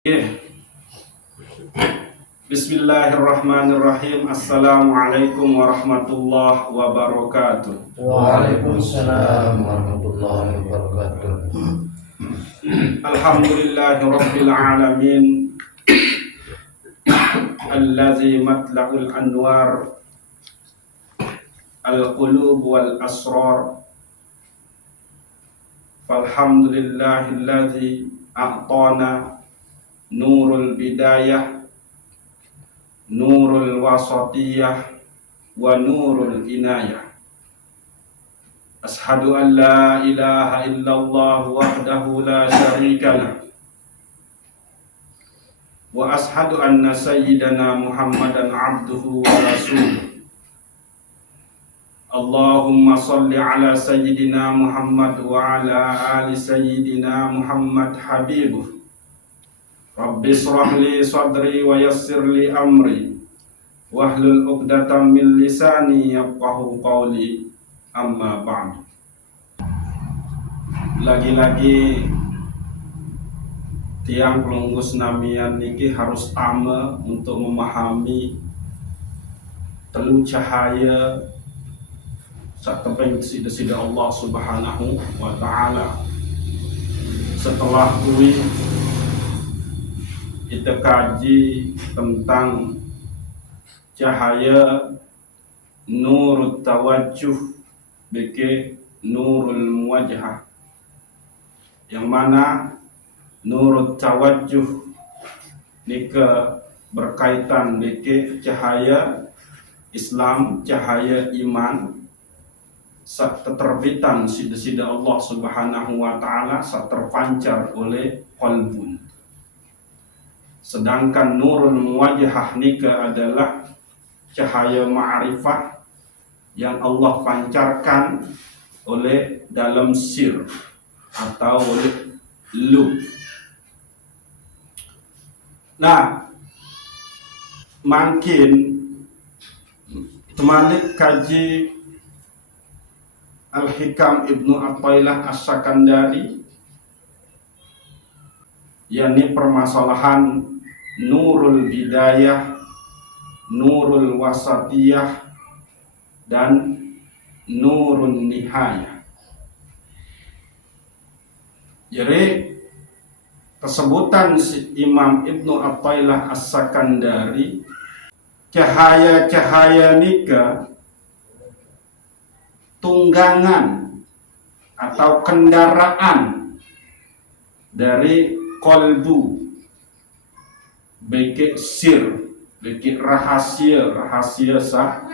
Yeah. Bismillahirrahmanirrahim. Assalamualaikum warahmatullahi wabarakatuh. Waalaikumsalam warahmatullahi wabarakatuh. Alhamdulillahi rabbil alamin. Allazi matla'ul anwar al-qulub wal asrar. Falhamdulillahillazi a'tana nurul bidayah, nurul wasatiyah, wa nurul inayah. Ashhadu an la ilaha illallah wahdahu la syarika lah, wa ashhadu anna sayyidana Muhammadan abduhu wa rasuluh. Allahumma salli ala sayyidina Muhammad wa ala ali sayyidina Muhammad habibuh. Rabbi shrah li sadri wa yassir li amri wahlul 'uqdatam min lisani yafqahu qawli. Amma ba'du. Lagi-lagi tiang pelunggus namian niki harus tama untuk memahami telu cahaya satepeng sida-sida Allah Subhanahu wa taala. Setelah kuwi kita kaji tentang cahaya nurut tawajjuh beke nurul muwajjah, yang mana nurut tawajjuh nika berkaitan beke cahaya Islam, cahaya iman, sak terbitan sida-sida Allah Subhanahu wa taala, sak terpancar oleh qalbun. Sedangkan nurul muwajjah nika adalah cahaya ma'rifah yang Allah pancarkan oleh dalam sir atau oleh lub. Nah, makin temalik kaji Al-Hikam Ibnu Athaillah As-Sakandari, yakni permasalahan nurul bidayah, nurul wasatiyah, dan nurun nihayah. Jadi kesebutan Imam Ibnu Athaillah As-Sakandari, cahaya-cahaya nika tunggangan atau kendaraan dari kolbu, baik sir, baik rahasia sah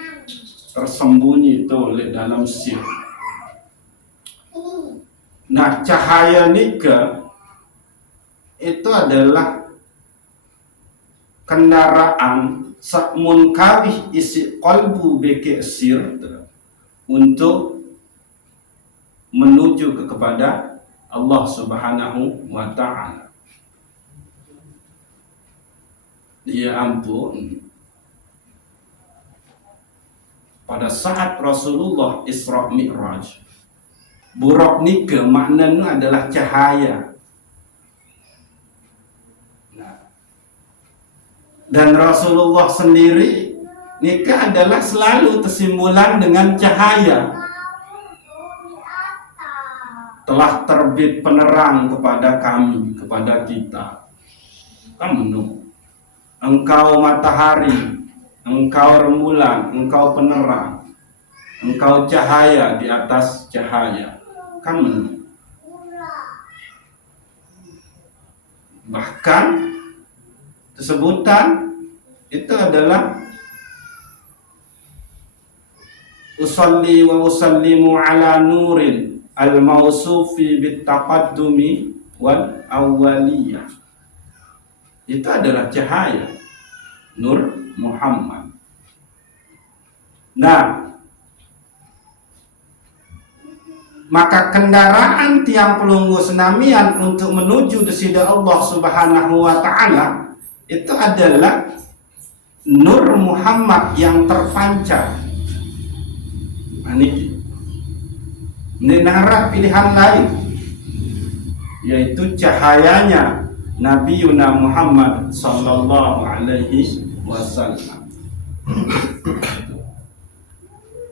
tersembunyi itu oleh dalam sir. Nah, cahaya nika itu adalah kendaraan sakmun kawih isi kolbu baik sir untuk menuju kepada Allah Subhanahu wa ta'ala. Ya ampun, pada saat Rasulullah Isra Mi'raj, buraq nika maknanya adalah cahaya. Nah, dan Rasulullah sendiri nika adalah selalu tersimbulan dengan cahaya. Telah terbit penerang kepada kami, kepada kita. Kamu, engkau matahari, engkau rembulan, engkau penerang, engkau cahaya di atas cahaya. Kamu. Bahkan sebutan itu adalah usalli wa usallimu ala nurin al-mausufi bitaqaddumi wal awwaliyah. Itu adalah cahaya Nur Muhammad. Nah, maka kendaraan tiang pelunggu senamian untuk menuju desida Allah Subhanahu wa ta'ala itu adalah Nur Muhammad yang terpancar. Ini nara pilihan lain, yaitu cahayanya Nabiuna Muhammad sallallahu alaihi wasallam.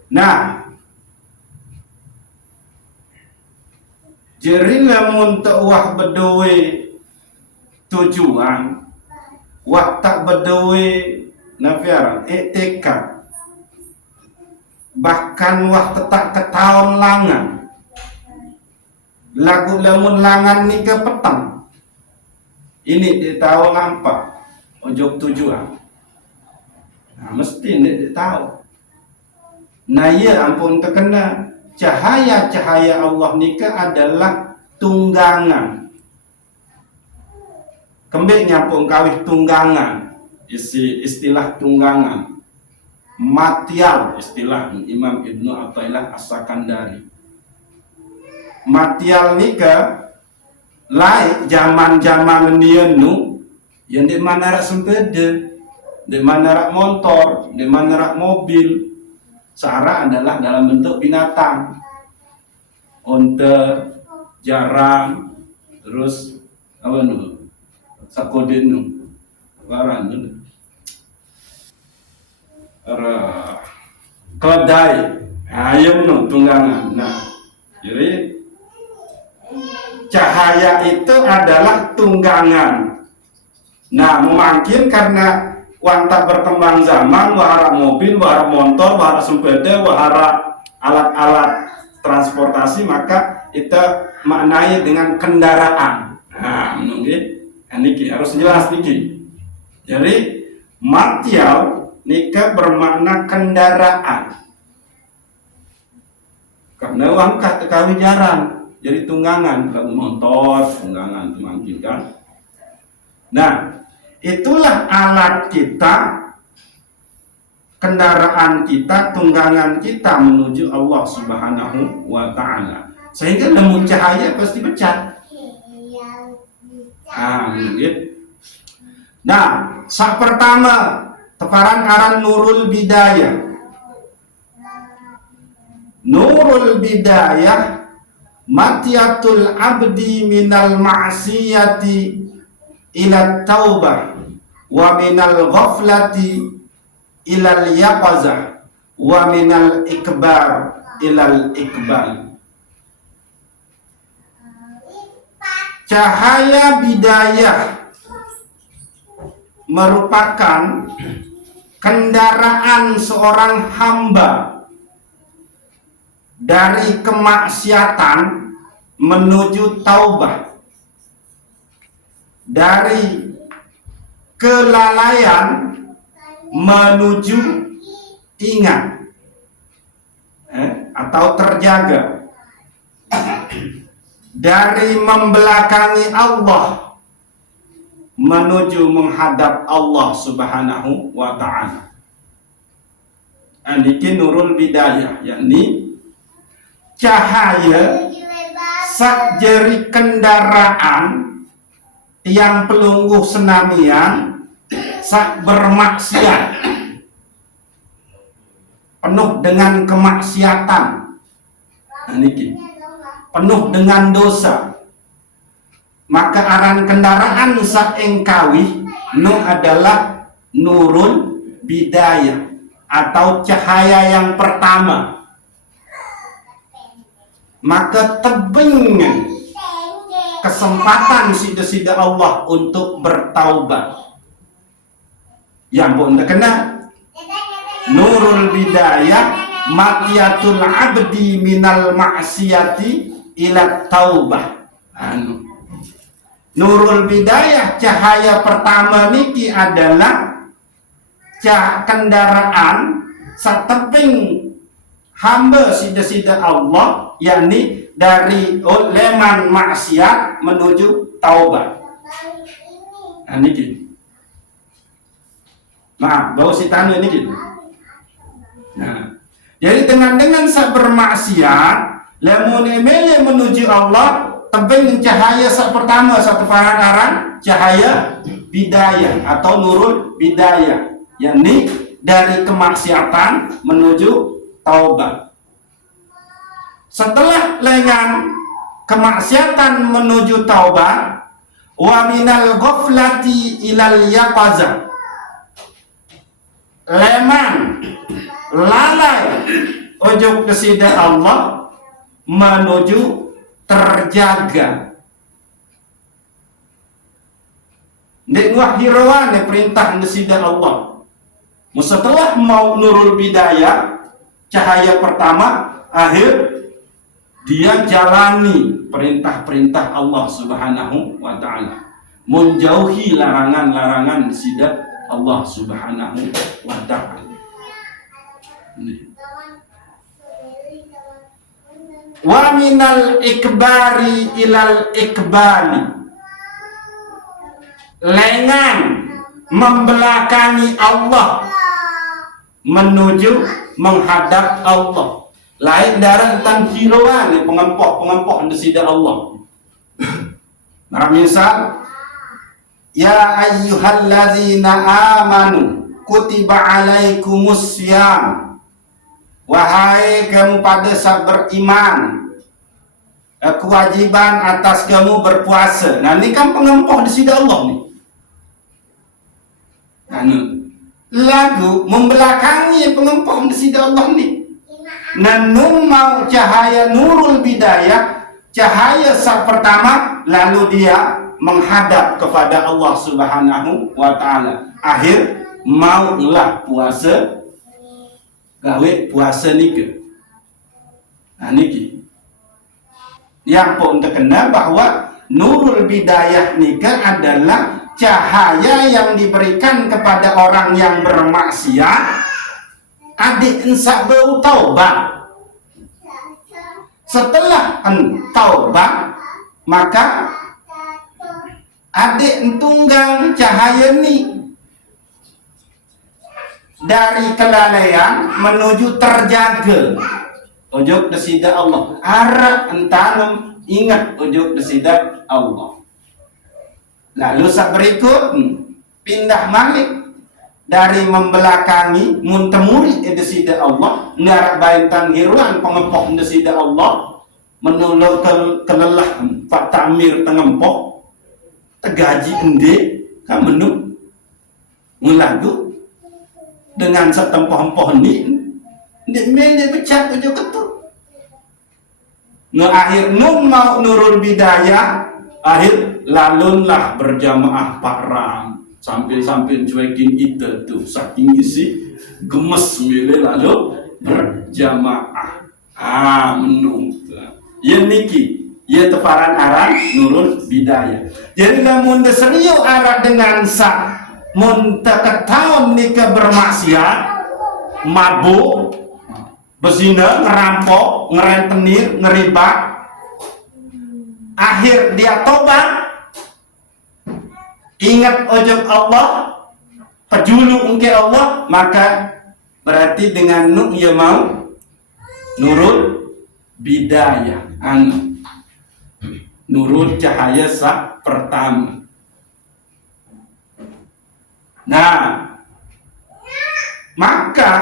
Nah, jadi lamun tak wah bedowe tujuan, wah tak bedowe nafiaran etika, bahkan wah tetap ketahuan langan, lagu lamun langan ni ke petang, ini dia tahu apa, ojok tujuan. Nah, mesti dia tahu. Nah, ya ampun terkena cahaya-cahaya Allah nika adalah tunggangan. Kembeknya pun kawih tunggangan, istilah tunggangan. Matial istilah Imam Ibnu Athaillah As-Sakandari. Matial nika lain zaman-zaman nienu yang di mana rak sepeda, di mana rak motor, di mana rak mobil. Sara adalah dalam bentuk binatang, unta, jarang, terus apa nu, sakodin nu, waran nu, keledai, ayam nu tunggangan. Nah, jadi cahaya itu adalah tunggangan. Nah, mungkin karena wanta berkembang zaman, wahara mobil, wahara motor, wahara sepeda, wahara alat-alat transportasi, maka kita maknai dengan kendaraan. Nah, mungkin ini harus jelas niki. Jadi matial nika bermakna kendaraan. Karena wangkah tekawi jarang, jadi tunggangan, lagu motor, tunggangan mungkin kan. Nah, itulah alat kita, kendaraan kita, tunggangan kita menuju Allah Subhanahu wa Ta'ala. Sehingga namun cahaya pasti pecat. Nah, sak pertama teparan aran Nurul Bidayah. Nurul Bidayah matiatul abdi minal ma'siyati ila taubah wa minal ghaflati ilal yaqazah wa minal ikbar ilal ikbal. Cahaya bidayah merupakan kendaraan seorang hamba dari kemaksiatan menuju taubah, dari kelalaian menuju ingat atau terjaga, dari membelakangi Allah menuju menghadap Allah Subhanahu wa Ta'ala. Aniki Nurul Bidayah, yakni cahaya sak jeri kendaraan yang pelungguh senamian sak bermaksiat, penuh dengan kemaksiatan, niki penuh dengan dosa. Maka aran kendaraan sak engkawi nu adalah Nurul Bidayah atau cahaya yang pertama. Maka tebing kesempatan sida-sida Allah untuk bertaubat. Yang pun terkena Nurul Bidayah matiatul abdi minal ma'siyati ila taubah. Nurul Bidayah cahaya pertama niki adalah kendaraan sateping hamba sida-sida Allah, yakni dari leman maksiat menuju taubat. Nah niki. Nah, bawa si tanu niki. Nah, jadi dengan sak bermaksiat, lamun emele menuju Allah, tebing cahaya sak pertama satu pararan cahaya bidayah atau Nurul Bidayah, yakni dari kemaksiatan menuju taubat. Setelah lengan kemaksiatan menuju taubat, Wa minal ghaflati ilal yaqazah. Lemang lalai ojo kesida Allah menuju terjaga. Nek wahirawan perintah kesida Allah. Setelah mau nurul bidayah, cahaya pertama, akhir dia jalani perintah-perintah Allah Subhanahu wa ta'ala, menjauhi larangan-larangan sidat Allah Subhanahu wa ta'ala. Wa minal ikbari ilal ikbali. Lengan membelakangi Allah menuju menghadap Allah. Lain darah tentang kiloan pengempoh desida Allah. Nah, misal ya ayyuhalladzina amanu kutiba alaikumus syiyam. Wahai kamu pada saat beriman, kewajiban atas kamu berpuasa. Nah, ini kan pengempoh desida Allah nih. Nah, lagu membelakangi pengempoh desida Allah nih. Nanung mau cahaya nurul bidayah, cahaya saat pertama, lalu dia menghadap kepada Allah Subhanahu wa ta'ala. Akhir maulah puasa, gawe puasa niki. Nah niki yang pun terkena bahwa nurul bidayah nika adalah cahaya yang diberikan kepada orang yang bermaksiat. Adik ensak bau taubat. Setelah taubat, maka adik entunggang cahaya ni dari kelalaian menuju terjaga. Ojo desida Allah. Arah entanam ingat ojo desida Allah. Lalu saat berikut pindah malik. Dari membelakangi muntemuri desida Allah, ngarak baintan hiruan pengempok desida Allah, menulur kelelah Pak Tamir tengempok, tegaji ende, kan menu ngelagu dengan setempoh-empoh ni, dia pecat aja ketuk. Akhir nun mau nurul bidayah, akhir lalunlah berjamaah Pak Ram. Sambil cuekin itu tuh saking isi gemes milih lalu berjamaah menung ya niki ya teparan arah nurul bidayah. Jadi namun deseriu arah dengan sa mun taketaun nika bermaksiat mabuk bezina ngerampok ngerentenir ngeriba akhir dia tobat. Ingat ojok Allah, pejulu ungke Allah, maka berarti dengan nuk ia mau nurul bidayah, nurul cahaya sak pertama. Nah, maka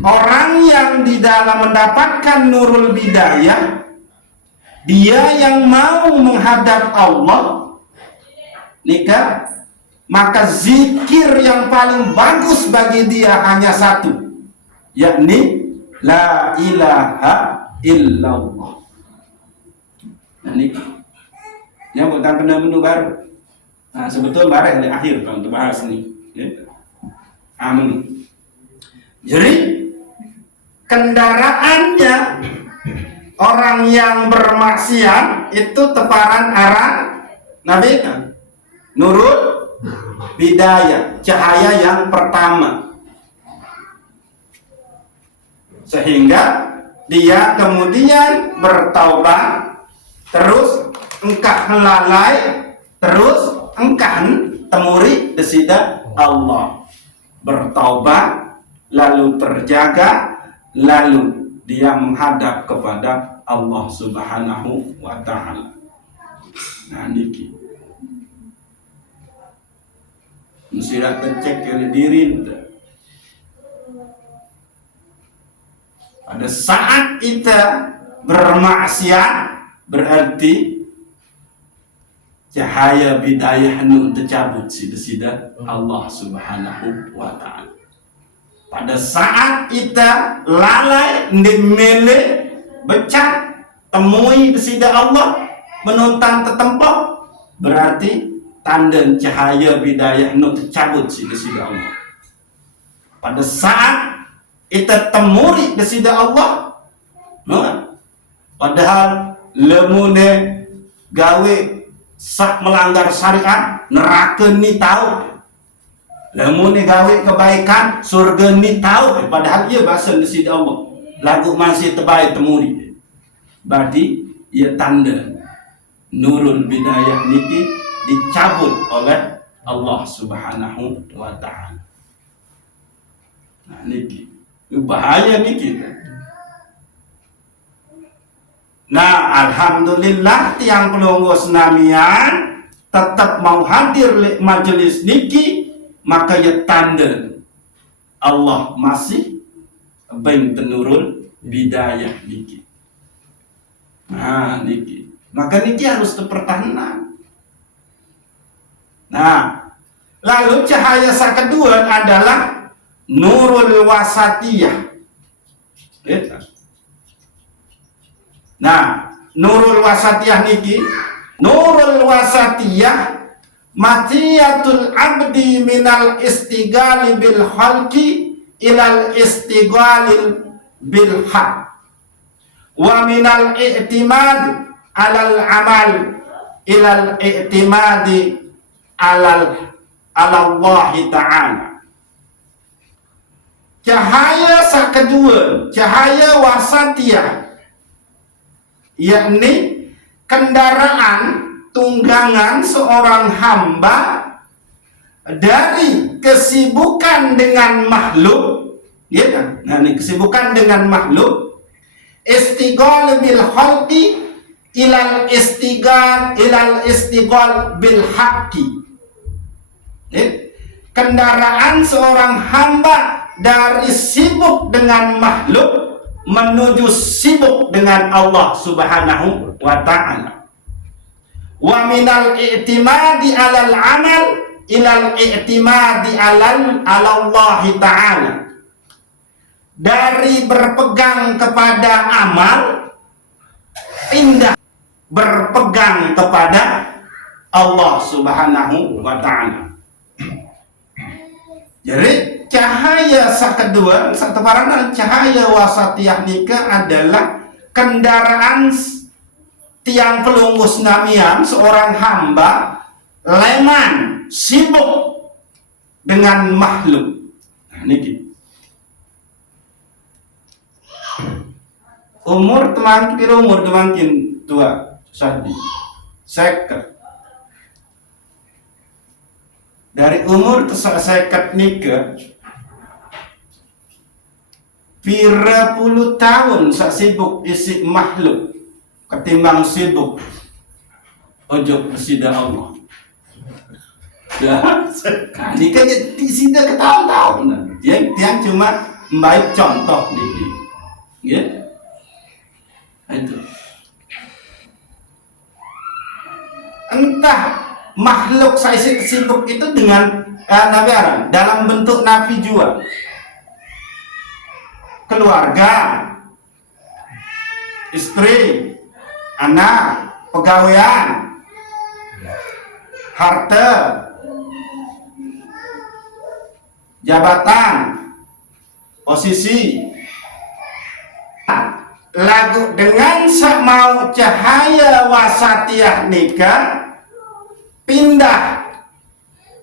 orang yang di dalam mendapatkan nurul bidayah, dia yang mau menghadap Allah nikah, maka zikir yang paling bagus bagi dia hanya satu, yakni la ilaha illallah. Nah ini yang bukan kena menu baru. Nah sebetulnya baru di akhir kalau untuk bahas ini ya. Amin. Jadi kendaraannya orang yang bermaksiat itu teparan arah Nabi nurul bidayah, cahaya yang pertama, sehingga dia kemudian bertaubat, terus engkah lalai, terus engkah temuri desida Allah, bertaubat lalu terjaga, lalu dia menghadap kepada Allah Subhanahu wa ta'ala. Nah niki mesti cek ke diri. Pada saat kita bermaksiat berarti cahaya bidayah nu tercabut sida Allah Subhanahu wa ta'ala. Pada saat kita lalai mele becak temui sida Allah menonton tetempok, berarti tanda cahaya bidayah nu tercabut sida Allah. Pada saat kita temui sida Allah, padahal lemune gawe sak melanggar syariat neraka ni tahu, lemune gawe kebaikan surga ni tahu, padahal ia bahasa sida Allah lagu masih terbaik temuri. Berarti ia tanda nurul bidayah niki dicabut oleh Allah Subhanahu wa ta'ala. Nah niki bahaya niki. Nah alhamdulillah tiang pelunggus namian tetap mau hadir di majelis niki, maka ya tanda Allah masih beng tenurul bidayah niki. Nah niki, maka niki harus terpertahanan. Nah lalu cahaya kedua adalah nurul wasatiyah. Nah, nurul wasatiyah niki, nurul wasatiyah matiyatul abdi minal istigali bil khalqi ilal istigali bil haq wa minal i'timad alal amal ilal i'timadi ala Allah ta'ala. Cahaya kedua, cahaya wasatiyah, yakni kendaraan tunggangan seorang hamba dari kesibukan dengan makhluk, ya kan? Nah, ini kesibukan dengan makhluk, istighal bil khalqi ilal istighal bil haqqi. Kendaraan seorang hamba dari sibuk dengan makhluk menuju sibuk dengan Allah Subhanahu wa ta'ala. Wa minal i'timadi alal amal ilal i'timadi alal Allah ta'ala. Dari berpegang kepada amal pindah berpegang kepada Allah Subhanahu wa ta'ala. Jadi cahaya kedua, satu paranan cahaya wasatiyah nika adalah kendaraan tiang pelunggus namian seorang hamba leman sibuk dengan makhluk. Nah, niki umur teman tua sadi seket. Dari umur seket nika pira puluh tahun sak sibuk isi makhluk ketimbang sibuk ojo kesida Allah. Nah, ini kan sida ketahun-tahun. Yang cuma baik contoh niki. Ya. Itu. Entah makhluk saya sibuk itu dengan nabiaran dalam bentuk nafi jua, keluarga, istri, anak, pegawaian, harta, jabatan, posisi. Lagu dengan mau cahaya wasatiyah nikah pindah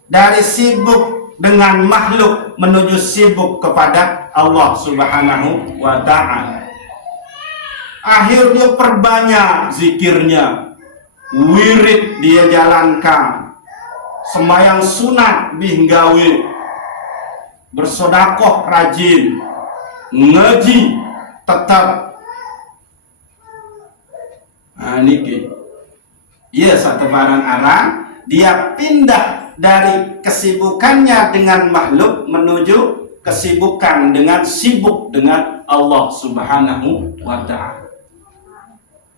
dari sibuk dengan makhluk menuju sibuk kepada Allah Subhanahu wa ta'ala. Akhirnya perbanyak zikirnya, wirid dia jalankan, sembahyang sunat binggawe, bersodakoh rajin, ngaji tetap. Nah, niki iya satu barang aran dia pindah dari kesibukannya dengan makhluk menuju kesibukan dengan sibuk dengan Allah Subhanahu wa ta'ala.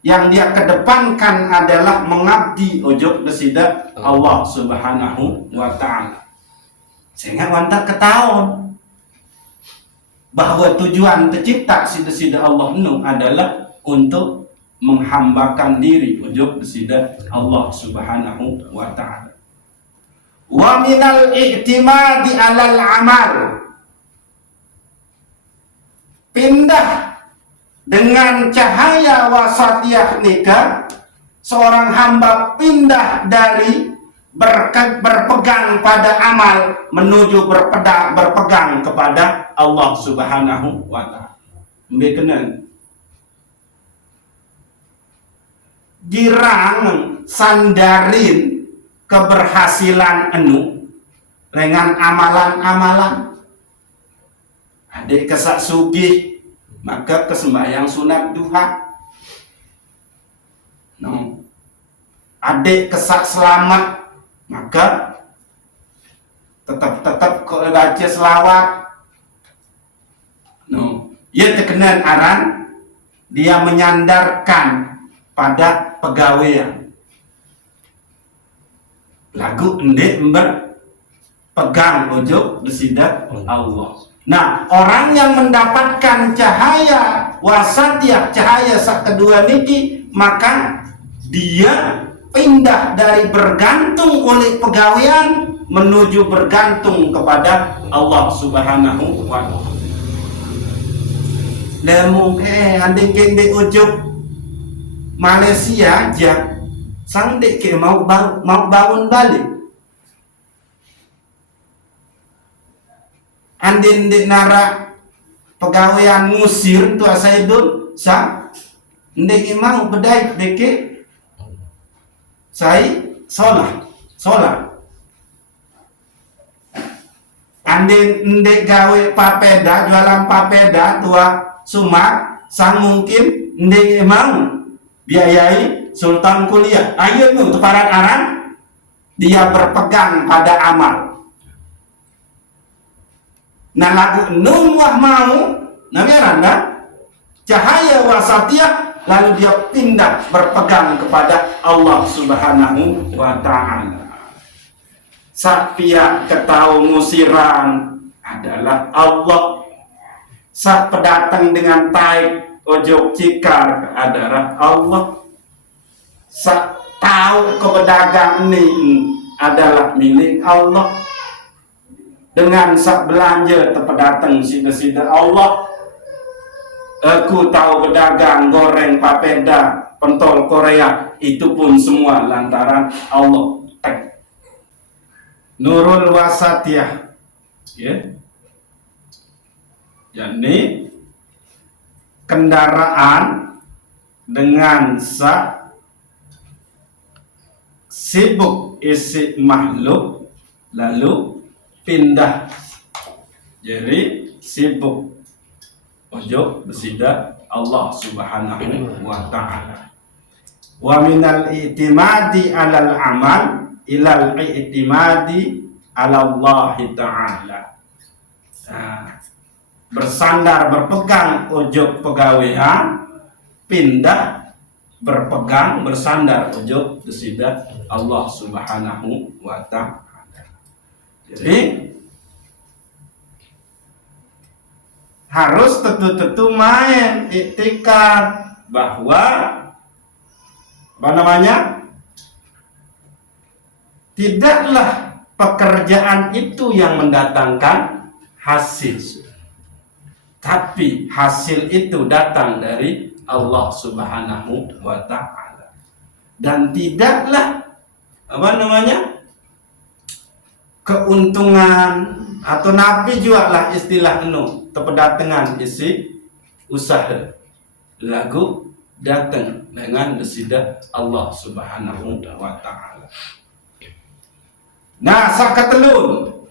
yang dia kedepankan adalah mengabdi ojok desida Allah Subhanahu wa ta'ala. Sehingga wantak ketahuan bahwa tujuan tercipta desida Allah nu adalah untuk menghambakan diri ojok desida Allah Subhanahu wa ta'ala. Wa minal i'timadi 'alal amal, pindah dengan cahaya wasatiyah nikah, seorang hamba pindah dari berpegang pada amal menuju berpegang kepada Allah Subhanahu wa ta'ala. Mbekenen girang sandarin keberhasilan enu dengan amalan-amalan. Adik kesak sugih maka kesembahyang sunat duha. No. Adik kesak selamat maka tetap kau baca selawat. No. Ia terkenal aran dia menyandarkan pada pegawaian. Lagu endek berpegang ojok desida Allah. Nah, orang yang mendapatkan cahaya wasatiyah, cahaya sak kedua niki, maka dia pindah dari bergantung oleh pegawaian menuju bergantung kepada Allah Subhanahu wa ta'ala. Lemu andeng gende ojok Malaysia aja, sang dek ke mau bangun balik. Andin di nara pegawaian ngusir tu asaidun sa ndek mau bedai deke sai solah andin ndek gawe papeda jualan papeda tua sumak sang mungkin ndek mau biayai sultan kuliah ayo nu teparan aran dia berpegang pada amal. Nah lagu nungwah mau nameranda cahaya wasatiyah, lalu dia pindah berpegang kepada Allah Subhanahu wa ta'ala. Sak pihak ketahu musiran adalah Allah. Sak pedatang dengan taik ojok cikar adalah Allah. Sak tahu kepedagang ini adalah milik Allah. Dengan sak belanja terpedatang sida-sida Allah. Aku tahu pedagang goreng papeda pentol Korea, itu pun semua lantaran Allah. Nurul wasatiyah, ya. Jadi kendaraan dengan sak sibuk isi makhluk lalu pindah jadi sibuk ojo besida Allah Subhanahu wa ta'ala. Wa minal i'timadi 'alal amal ilal i'timadi 'ala Allah ta'ala. Nah, bersandar berpegang ojo pegawaian pindah berpegang bersandar ojo besida Allah Subhanahu wa ta'ala. Jadi harus tentu main iktikad bahwa tidaklah pekerjaan itu yang mendatangkan hasil, tapi hasil itu datang dari Allah Subhanahu wa ta'ala. Dan tidaklah keuntungan atau nabi juga lah istilah enu tepedatengan isi usaha lagu datang dengan besida Allah Subhanahu wa ta'ala. Nah, sakatelun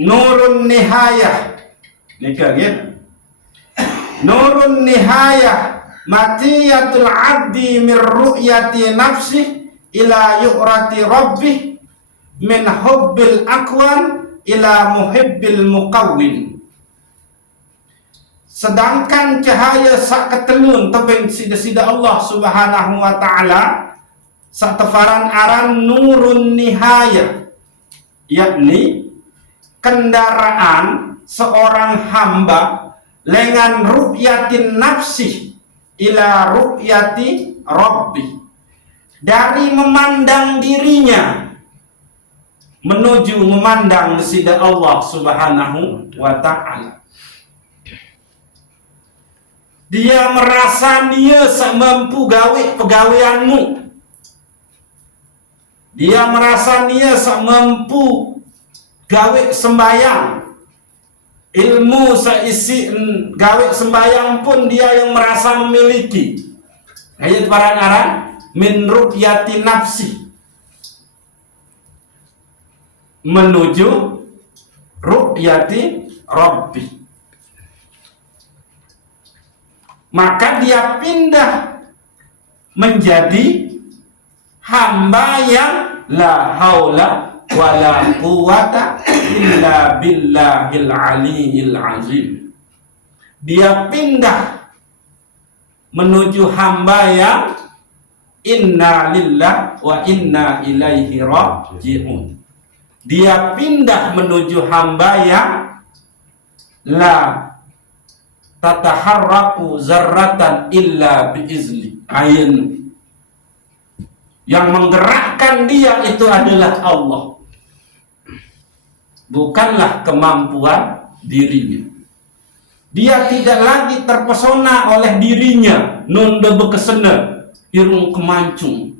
nurun nihayah nikah gitu. Nurun nihayah matiyatul abdi min ru'yati nafsih ila yu'rati rabbih min hubbil akwan ila muhibbil muqawwin. Sedangkan cahaya sak ketelun tebing sida-sida Allah Subhanahu wa taala sak tefaran aran nurun nihaya, yakni kendaraan seorang hamba lengan ru'yatin nafsi ila ru'yati rabbi, dari memandang dirinya menuju memandang sida Allah Subhanahu wa taala. Dia merasa dia mampu gawe pegawaianmu. Dia merasa dia mampu gawe sembayang. Ilmu seisi gawe sembayang pun dia yang merasa memiliki. Ayat barang-barang min ru'yati nafsi menuju ru'yati rabbi. Maka dia pindah menjadi hamba yang la haula wala quwata illa billahil aliyil azim. Dia pindah menuju hamba yang inna lillah wa inna ilaihi raji'un. Dia pindah menuju hamba yang la tataharraku zarratan illa biizni ayin. Yang menggerakkan dia itu adalah Allah, bukanlah kemampuan dirinya. Dia tidak lagi terpesona oleh dirinya, nunda bekesena, irung kemancung,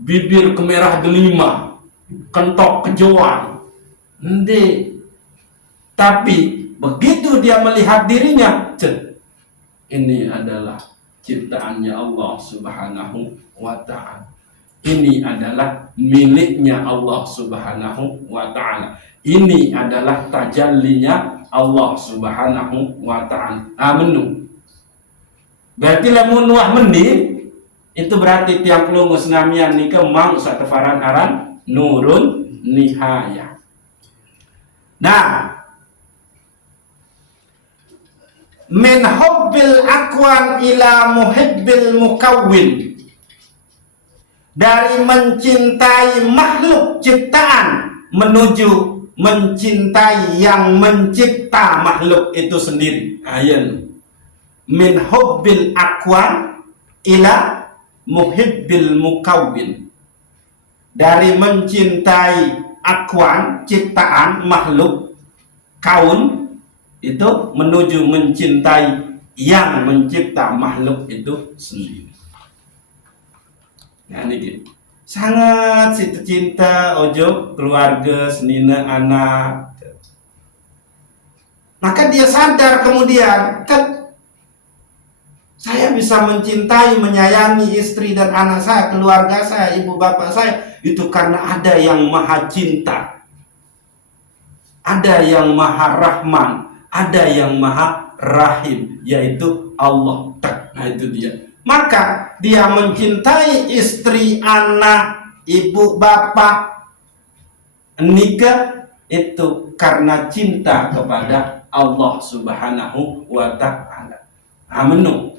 bibir kemerah delima, kentok kejoan. Tapi begitu dia melihat dirinya, ini adalah ciptaannya Allah Subhanahu wa ta'ala. Ini adalah miliknya Allah Subhanahu wa ta'ala. Ini adalah tajallinya Allah Subhanahu wa ta'ala. Amenu. Berarti lamun wah meni, itu berarti tiap lungus namian ni kemang sak tefaran aran nurun nihaya. Nah, min hubbil akwan ila muhibbil mukawwin, dari mencintai makhluk ciptaan menuju mencintai yang mencipta makhluk itu sendiri. Ayan. Min hubbil akwan ila muhibbil mukawwin, dari mencintai akwan ciptaan makhluk kaun itu menuju mencintai yang mencipta makhluk itu sendiri. Nah ini gitu. Sangat situ cinta ojo keluarga senina anak. Maka dia sadar kemudian, saya bisa mencintai, menyayangi istri dan anak saya, keluarga saya, ibu bapak saya, itu karena ada yang maha cinta, ada yang maha rahman, ada yang maha rahim, yaitu Allah. Nah itu dia. Maka dia mencintai istri, anak, ibu, bapak, nikah itu karena cinta kepada Allah Subhanahu wa ta'ala. Amenu.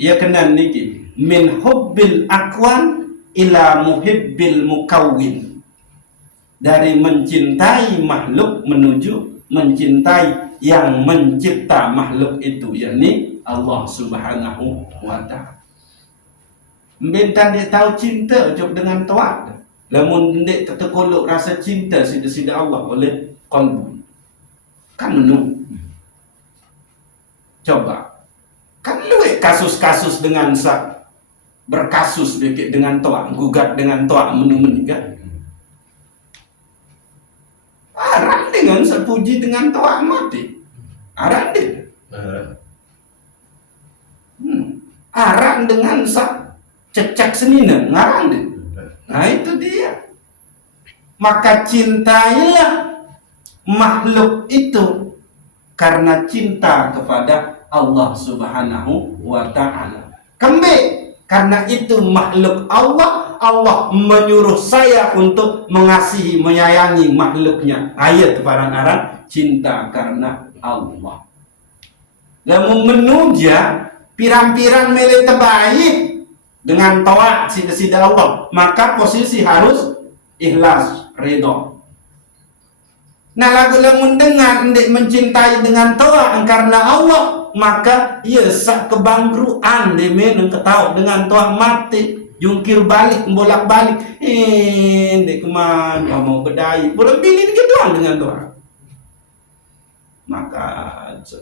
Ia kena niki min hubbil akwan ila muhibbil mukawwin, dari mencintai makhluk menuju mencintai yang mencipta makhluk itu, yakni Allah Subhanahu wa ta'ala. Minta dia tahu cinta jok dengan tuan. Lamun dia terkolok rasa cinta sida-sida Allah oleh qalbu. Kan menung. Coba. Kan luwe kasus-kasus dengan berkasus dengan tuan, gugat dengan tuan menung-menikah. Arang dengan sepuji dengan toa mati. Arang dia. Arang dengan cecak senina. Ngarang dia. Nah itu dia. Maka cintailah makhluk itu karena cinta kepada Allah Subhanahu wa ta'ala. Karena itu makhluk Allah, Allah menyuruh saya untuk mengasihi, menyayangi makhluknya. Ayat barang-barang cinta karena Allah. Lalu menuja pirang-pirang mele terbaik dengan taat sida-sida Allah, maka posisi harus ikhlas, ridho. Nah, lagu mendengar ndik mencintai dengan taat karena Allah, maka ia sak kebangkruan demen ketahu dengan taat mati, jungkir balik, bolak-balik. Ndik kemana mau berdaya, boleh pilih doang dengan taat. Maka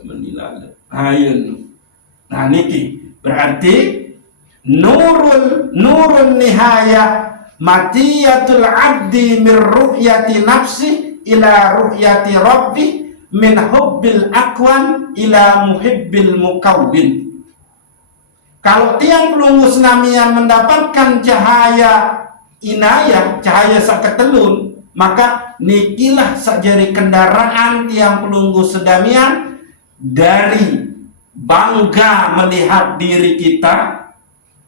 menilai ayun. Nah, niki berarti nurun nihaya matiyatul abdi min ru'yati nafsi ila ru'yati rabbi min hubbil akwan ila muhibbil mukawwin. Kalau tiang pelunggu senamian mendapatkan cahaya inayah, cahaya saketelun, maka nikilah sajari kendaraan tiang pelunggu sedamian dari bangga melihat diri kita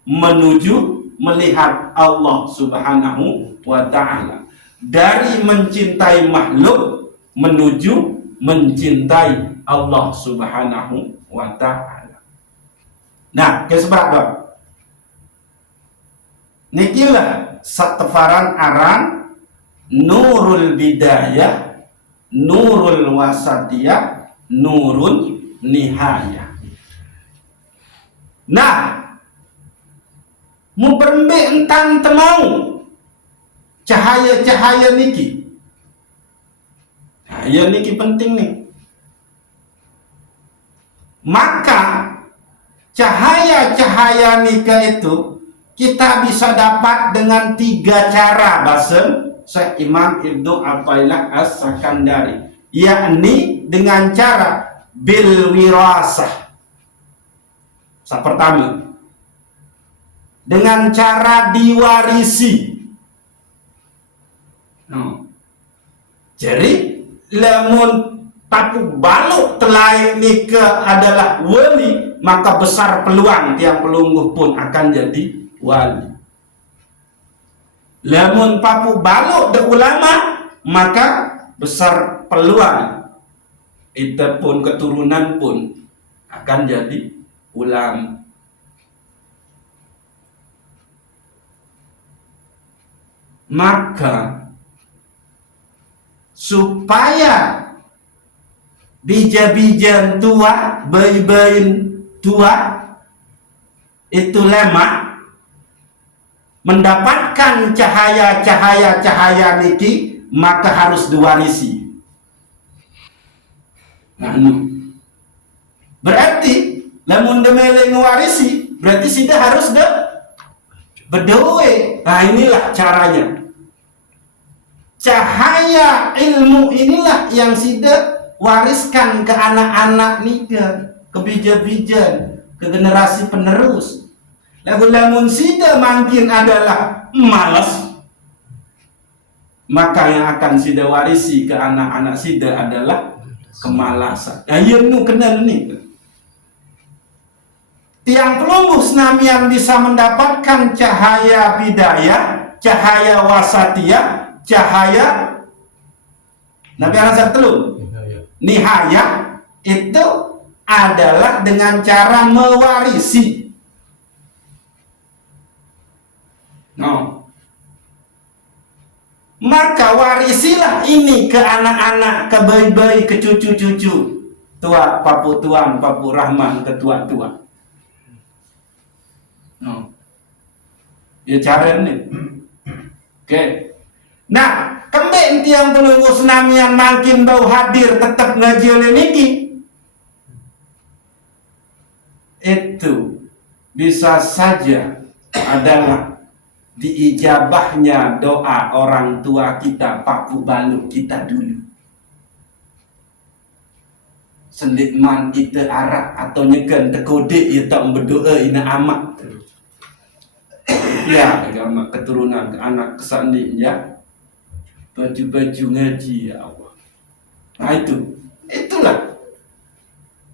menuju melihat Allah Subhanahu wa ta'ala, dari mencintai makhluk menuju mencintai Allah Subhanahu wa ta'ala. Nah, keseberapa nikilah satefaran aran nurul bidayah, nurul wasatiyah, nurun nihayah. Nah, mau berembik entang temau cahaya-cahaya niki. Cahaya niki penting nih. Maka cahaya-cahaya nika itu kita bisa dapat dengan 3 cara bahasa Syekh Imam Ibnu Athaillah As-Sakandari, yakni dengan cara bil wirasah. Pertama, dengan cara diwarisi. Jadi lamun tapu baluk telai nika adalah wali, maka besar peluang tiang pelungguh pun akan jadi wali. Lamun papu baluk de ulama, maka besar peluang itu pun keturunan pun akan jadi ulama. Maka supaya bija-bijan tua, bayi-bayi tua itu lemah mendapatkan cahaya niki, maka harus diwarisi. Nah, berarti lamun demele ngewarisi, berarti sida harus berdoa. Nah, inilah caranya. Cahaya ilmu inilah yang sida wariskan ke anak-anak nika, ke bija-bijan, ke generasi penerus. Lamun sida makin adalah malas, maka yang akan sida warisi ke anak-anak sida adalah kemalasan. Ayatmu kenal nih. Tiang pelungguh senamian bisa mendapatkan cahaya bidayah, cahaya wasatiyah, cahaya Nabi Al-Azhar telur nihaya, itu adalah dengan cara mewarisi. Maka warisilah ini ke anak-anak, ke bayi-bayi, ke cucu-cucu, tua papu tuan, papu rahman, ke tua-tua. Ya cara ini. Oke. Nah, kembali tiang pelunggu senamian makin bau hadir tetap ngaji oleh niki, itu bisa saja adalah diijabahnya doa orang tua kita, papu baluk kita dulu. Sendikman kita arak atau nyekan tekode ya tak berdoa ina amat. Ya, agama keturunan anak kesandinya baju-baju ngaji ya Allah. Nah itulah.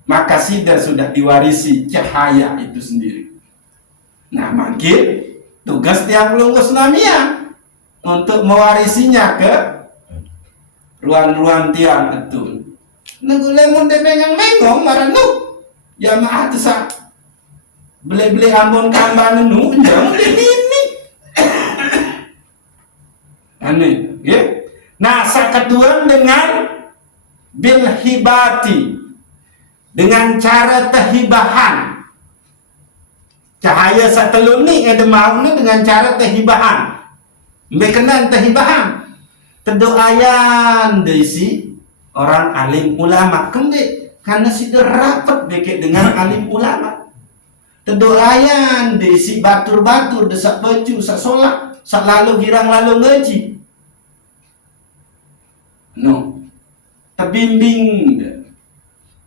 Maka sida sudah diwarisi cahaya itu sendiri. Nah, makin tugas tiang pelunggu Senamia untuk mewarisinya ke ruan-ruan tiang itu. Nagu lemon de mengong maranu. Ya maaf tu sa. Beli-beli ambon kamban nu jam de ini. Aneh, ya. Nah, sakatuan dengan bil hibati, dengan cara tehibahan. Cahaya satelun ni ada mauna dengan cara tehibahan. Berkenan tehibahan. Terdoayan desi orang alim ulama kembali karena sudah rapat deket dengan alim ulama. Terdoayan desi batur-batur desak pecu sak solat sak lalu girang lalu ngaji. No, terbimbing.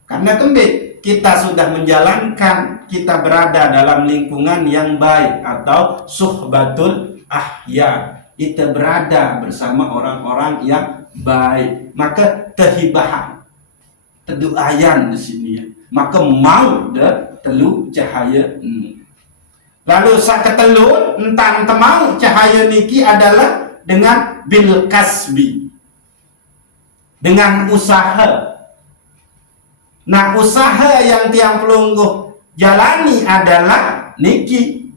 Karena kembali kita sudah menjalankan, kita berada dalam lingkungan yang baik atau suhbatul ahya. Kita berada bersama orang-orang yang baik, maka tehibahan, terdoayan di sini ya. Maka mau de telu cahaya. Lalu sakatelu entang temau cahaya niki adalah dengan bil kasbi, dengan usaha. Nah, usaha yang tiang pelungguh jalani adalah niki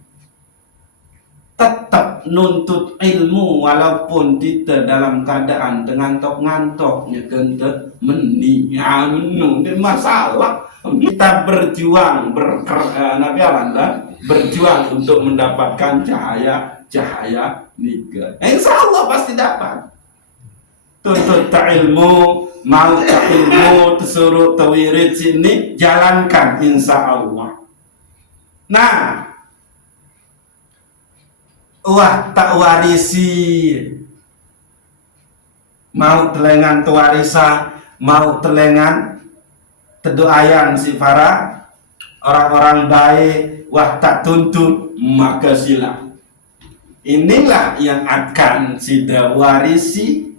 tetap nuntut ilmu walaupun kita dalam keadaan ngantok-ngantoknya kente meni ya menu ini masalah. Kita berjuang berjuang untuk mendapatkan cahaya niga. Insya Allah pasti dapat. Tuntut ilmu, mau ilmu, tersuruh tawirid sini, jalankan insya Allah. Nah, wah tak warisi, mau telengan tuarisa, mau telengan tedoayan si para orang-orang baik, wah tak tuntut maka sila. Inilah yang akan sida warisi.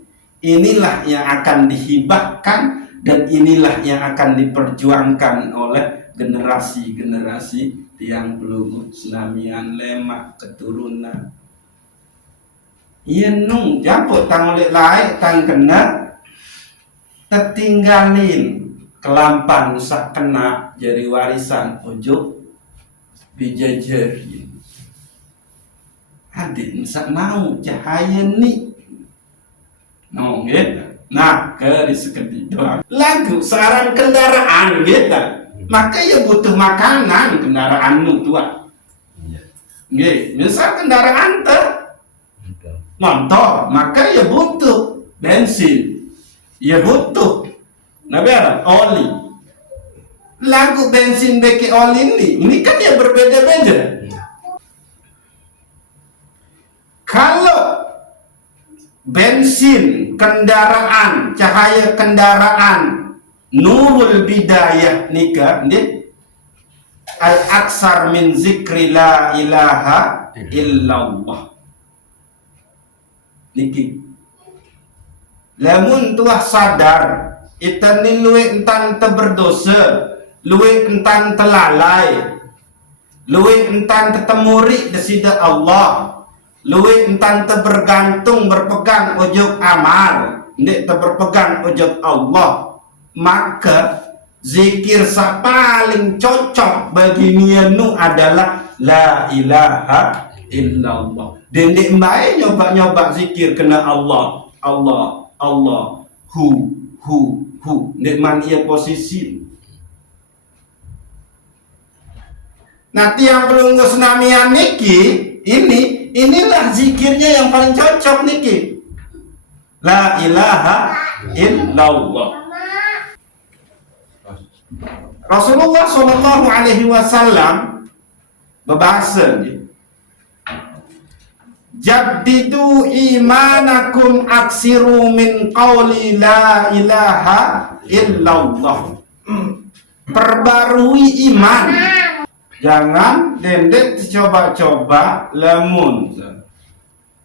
Inilah yang akan dihibahkan dan inilah yang akan diperjuangkan oleh generasi-generasi tiang pelungguh Senamian lemak keturunan. Iya nung jampuk tang oleh lain tang kena tertinggalin kelampan sak kena jadi warisan ojo bijajarin. Adik sak mau cahaya ni. No, gitu. Nah, keris kedua. Lagu sekarang kendaraan gitu. Maka ya butuh makanan kendaraanmu tua. Gitu. Misal kendaraan motor, maka ya butuh bensin. Ya butuh oli. Lagu bensin beki oli ini kan ya berbeda-beda. Kalau bensin kendaraan, cahaya kendaraan nurul bidayah nikah ini al aksar min zikri la ilaha illallah niki lamun tuah sadar itani luwe entan teberdosa luwe entan telalai luwe entan tetemuri desida Allah luwe entan bergantung berpegang ujug amal ndik berpegang ujug Allah, maka zikir paling cocok bagi nianu adalah la ilaha illallah. Dan ndik mbae nyoba zikir kena Allah hu ndik man ia posisi. Nah, tiang pelungguh Senamian niki inilah zikirnya yang paling cocok niki. La ilaha illallah. Rasulullah sallallahu alaihi wasallam berbahasa jaddidu imanakum aksiru min qawli la ilaha illallah. Perbarui iman. Jangan dendek coba-coba lemun.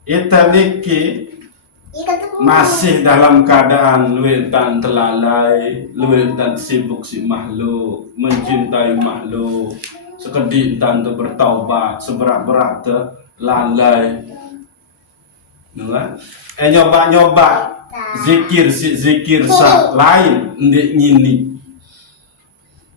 Italiki masih dalam keadaan luwetan telalai, luwetan sibuk si makhluk, mencintai makhluk. sekedip tanpa bertaubat, seberat-berat te lalai. Nyoba zikir lain ndik ngini.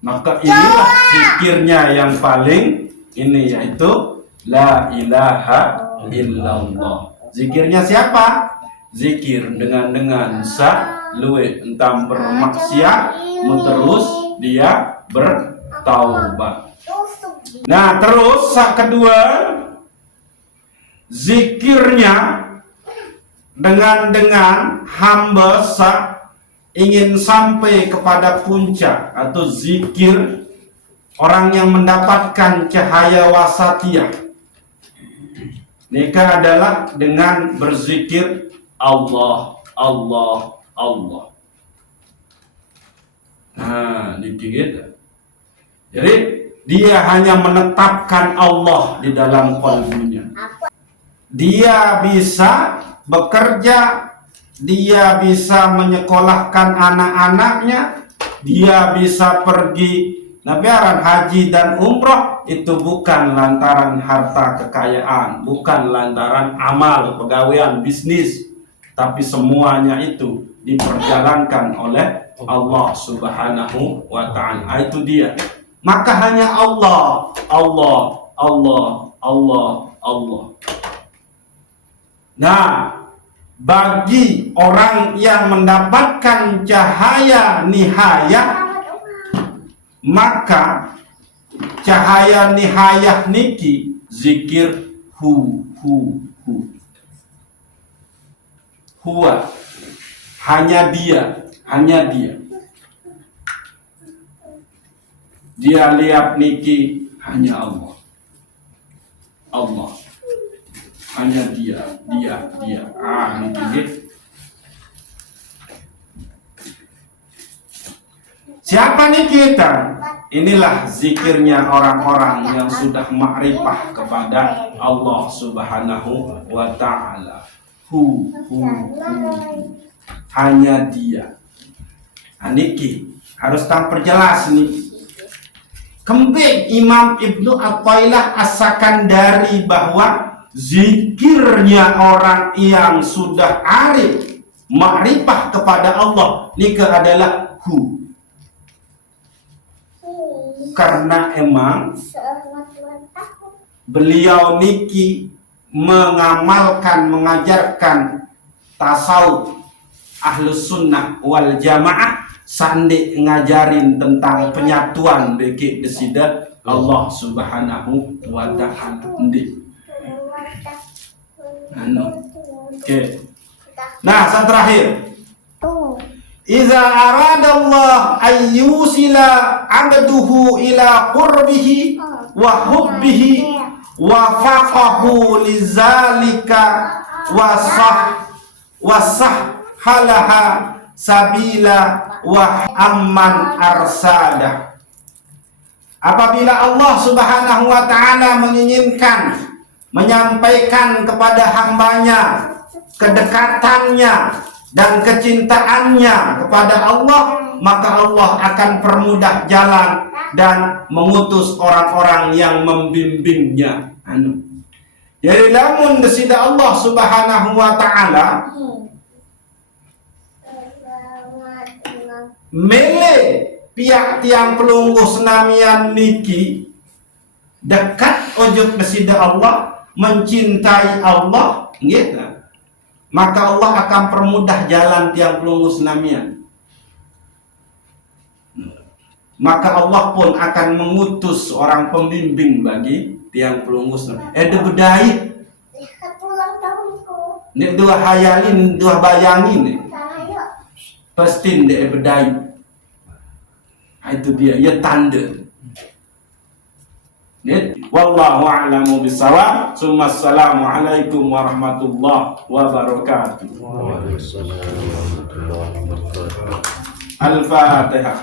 Maka inilah zikirnya yang paling ini, yaitu la ilaha illallah. Zikirnya siapa? Zikir dengan sa luwe entam bermaksiat terus dia bertaubat. Nah, terus kedua, zikirnya dengan hamba ingin sampai kepada puncak atau zikir orang yang mendapatkan cahaya wasatiyah. Nikah adalah dengan berzikir Allah, Allah, Allah. Nah, dikit. Jadi dia hanya menetapkan Allah di dalam qalbinya. Dia bisa bekerja, dia bisa menyekolahkan anak-anaknya, dia bisa pergi nabiaran haji dan umroh, itu bukan lantaran harta kekayaan, bukan lantaran amal, pegawaian, bisnis, tapi semuanya itu diperjalankan oleh Allah Subhanahu wa ta'ala. Itu dia. Maka hanya Allah, Allah, Allah, Allah, Allah. Nah, bagi orang yang mendapatkan cahaya nihayah, maka cahaya nihayah niki zikir huwa, hanya dia. Dia lihat niki hanya Allah, Allah, hanya dia. Niki. Siapa nih kita? Inilah zikirnya orang-orang yang sudah ma'rifah kepada Allah Subhanahu wa ta'ala. Hanya dia. Niki harus tak perjelas nih. Kembali Imam Ibnu Athaillah As-Sakandari bahwa zikirnya orang yang sudah arif ma'rifah kepada Allah nika adalah karena emang beliau niki mengajarkan tasawuf ahlus sunnah wal jamaah sandi ngajarin tentang penyatuan beki desida Allah Subhanahu wa ta'ala. Oke. Nah, yang terakhir. Iza aradallah ayyusila 'abduhu ila qurbihi wa hubbihi wa faqahu lizalika wasah halaha sabila wa amman arsada. Apabila Allah Subhanahu wa ta'ala menginginkan menyampaikan kepada hambanya kedekatannya dan kecintaannya kepada Allah, maka Allah akan permudah jalan dan mengutus orang-orang yang membimbingnya. Jadi lamun desida Allah Subhanahu wa ta'ala mele pihak tiang pelungguh senamian niki dekat ojok desida Allah, mencintai Allah, gitu. Maka Allah akan permudah jalan tiang pelungguh senamian. Maka Allah pun akan mengutus orang pembimbing bagi tiang pelungguh senamian. Ada bedai. Nek dua hayalin, dua bayangin. Pasti ndek bedai. Itu dia, ya tanda. Wallahu a'lamu bissawab. Assalamualaikum warahmatullahi wabarakatuh. Waalaikumsalam warahmatullahi wabarakatuh. Al-Fatihah.